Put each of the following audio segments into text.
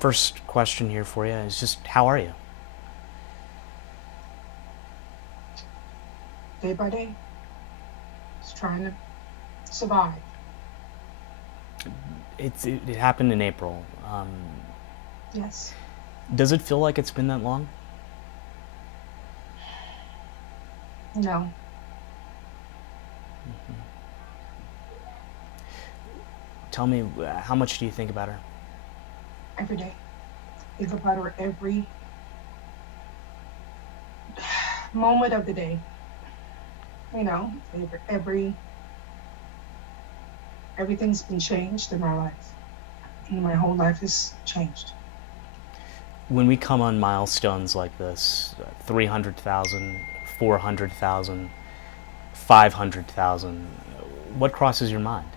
First question here for you is just how are you? Day by day, just trying to survive. It happened in April. Yes. Does it feel like it's been that long? No. Tell me, how much do you think about her? Every day. Think about her every moment of the day. Everything's been changed in my life. And my whole life has changed. When we come on milestones like this, 300,000, 400,000, 500,000, what crosses your mind?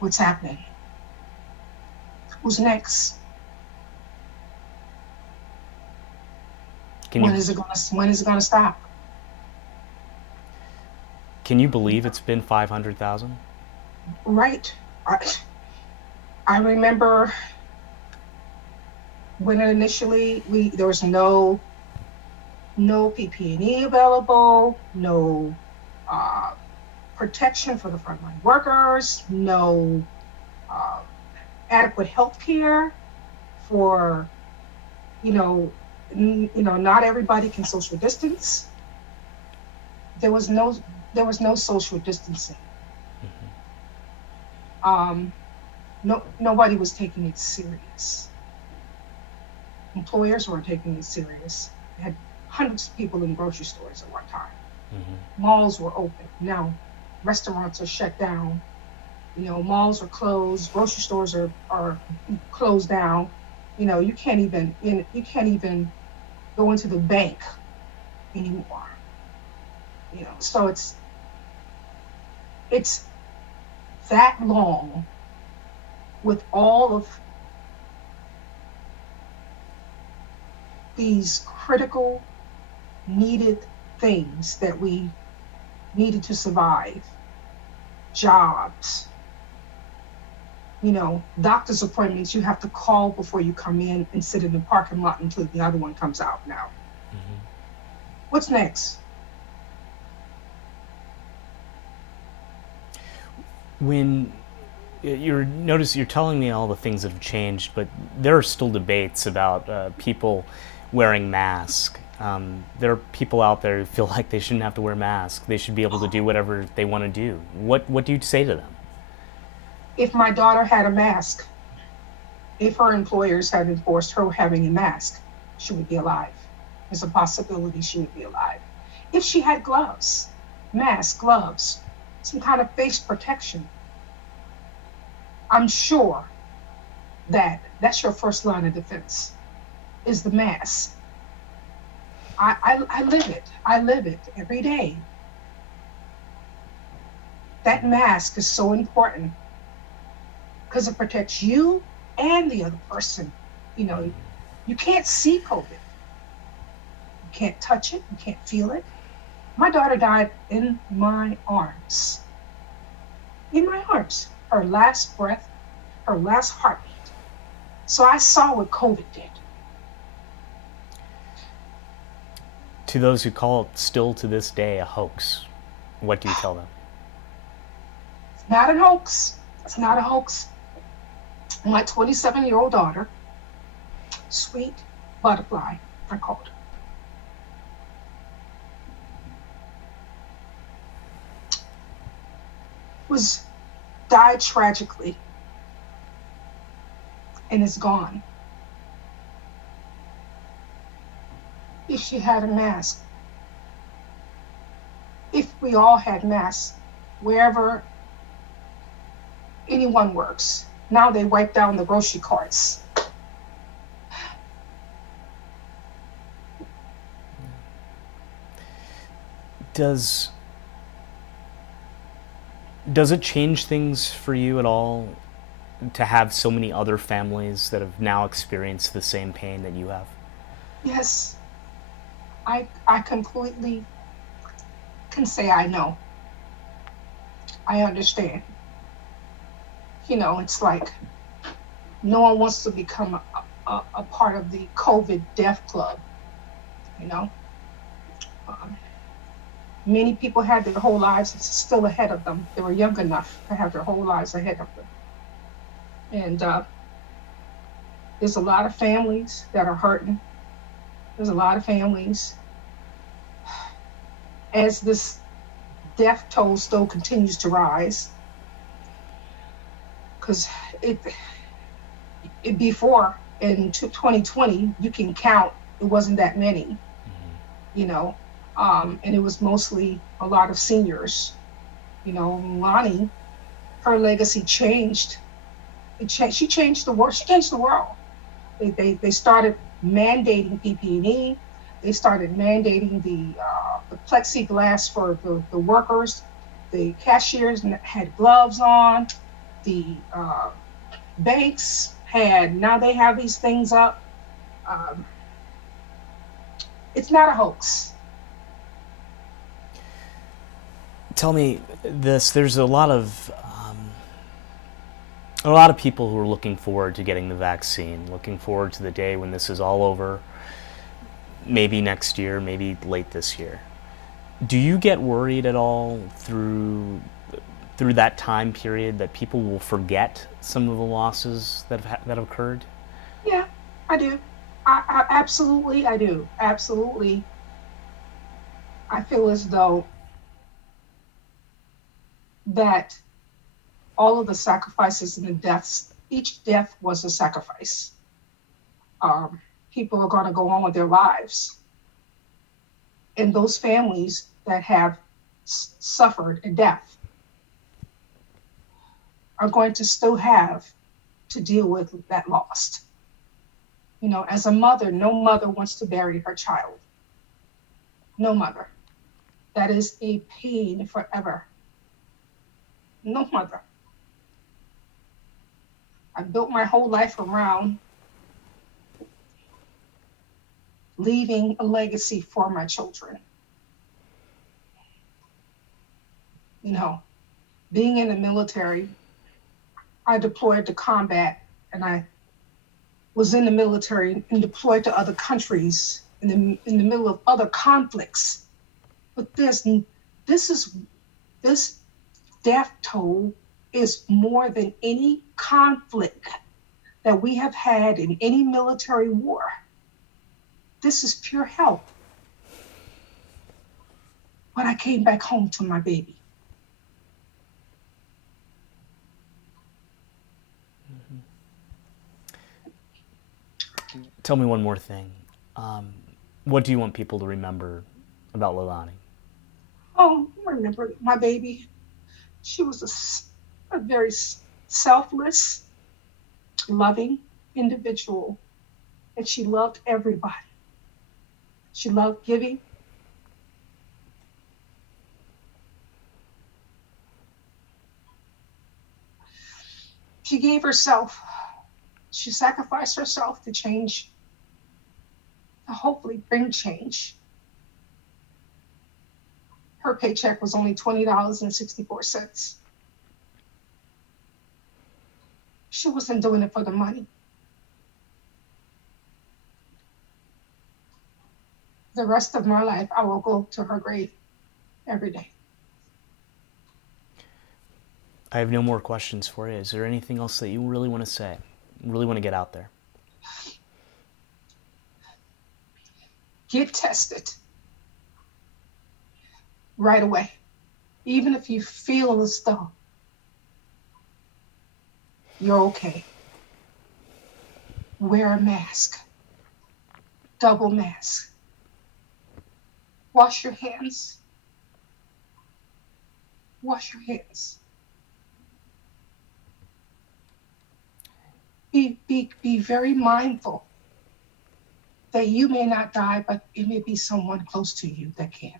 What's happening? Who's next? Can you When is it gonna stop? can you believe it's been 500,000? Right. I remember when initially we there was no PPE available, no uh, protection for the frontline workers, no uh, adequate health care for, not everybody can social distance. There was no there was no social distancing. Um, nobody was taking it serious. Employers weren't taking it serious. They had hundreds of people in grocery stores at one time. Malls were open. Now restaurants are shut down. Malls are closed, grocery stores are closed down. You can't even go into the bank anymore. So it's that long with all of these critical needed things that we needed to survive. Jobs, doctor's appointments, you have to call before you come in and sit in the parking lot until the other one comes out now. What's next? When you're telling me all the things that have changed, but there are still debates about people wearing masks. There are people out there who feel like they shouldn't have to wear masks. They should be able to do whatever they want to do. What do you say to them? If my daughter had a mask, if her employers had enforced her having a mask, she would be alive. There's a possibility she would be alive. If she had gloves, mask, gloves, some kind of face protection, I'm sure that that's your first line of defense is the mask. I live it. I live it every day. That mask is so important because it protects you and the other person. You can't see COVID. You can't touch it. You can't feel it. My daughter died in my arms. In my arms. Her last breath, her last heartbeat. So I saw what COVID did. To those who call it still to this day a hoax, what do you tell them? It's not a hoax. It's not a hoax. My 27-year-old daughter, sweet butterfly, I called her, was died tragically and is gone. If she had a mask, if we all had masks, wherever anyone works, now they wipe down the grocery carts. Does does it change things for you at all to have so many other families that have now experienced the same pain that you have? Yes, I completely can say I know. I understand. It's like No one wants to become a part of the COVID death club, you know. Um, Many people had their whole lives still ahead of them. They were young enough to have their whole lives ahead of them. And there's a lot of families that are hurting. There's a lot of families as this death toll still continues to rise. Because it, it before in 2020, you can count, it wasn't that many, you know, and it was mostly a lot of seniors. You know, Lonnie, her legacy changed. She changed the world. She changed the world. They started mandating PPE. They started mandating the plexiglass for the workers. The cashiers had gloves on. The banks had, now they have these things up. Um, it's not a hoax. Tell me this: there's a lot of people who are looking forward to getting the vaccine, looking forward to the day when this is all over. Maybe next year, maybe late this year. Do you get worried at all through that time period that people will forget some of the losses that have occurred? Yeah, I do. I absolutely, I do. Absolutely. I feel as though that all of the sacrifices and the deaths, each death was a sacrifice. Um, People are going to go on with their lives. And those families that have suffered a death are going to still have to deal with that loss. You know, as a mother, no mother wants to bury her child. No mother. That is a pain forever. No mother. I built my whole life around leaving a legacy for my children. You know, being in the military, I deployed to combat, and I was in the military and deployed to other countries in the middle of other conflicts. But this death toll is more than any conflict that we have had in any military war. This is pure hell. But I came back home to my baby. Tell me one more thing. What do you want people to remember about Leilani? Oh, remember my baby? She was a very selfless, loving individual, and she loved everybody. She loved giving. She gave herself. She sacrificed herself to change, to hopefully bring change. Her paycheck was only $20.64. She wasn't doing it for the money. The rest of my life, I will go to her grave every day. I have no more questions for you. Is there anything else that you really want to say? Really want to get out there? Get tested right away. Even if you feel as though you're okay, wear a mask, double mask. Wash your hands. Wash your hands. Be very mindful that you may not die, but it may be someone close to you that can.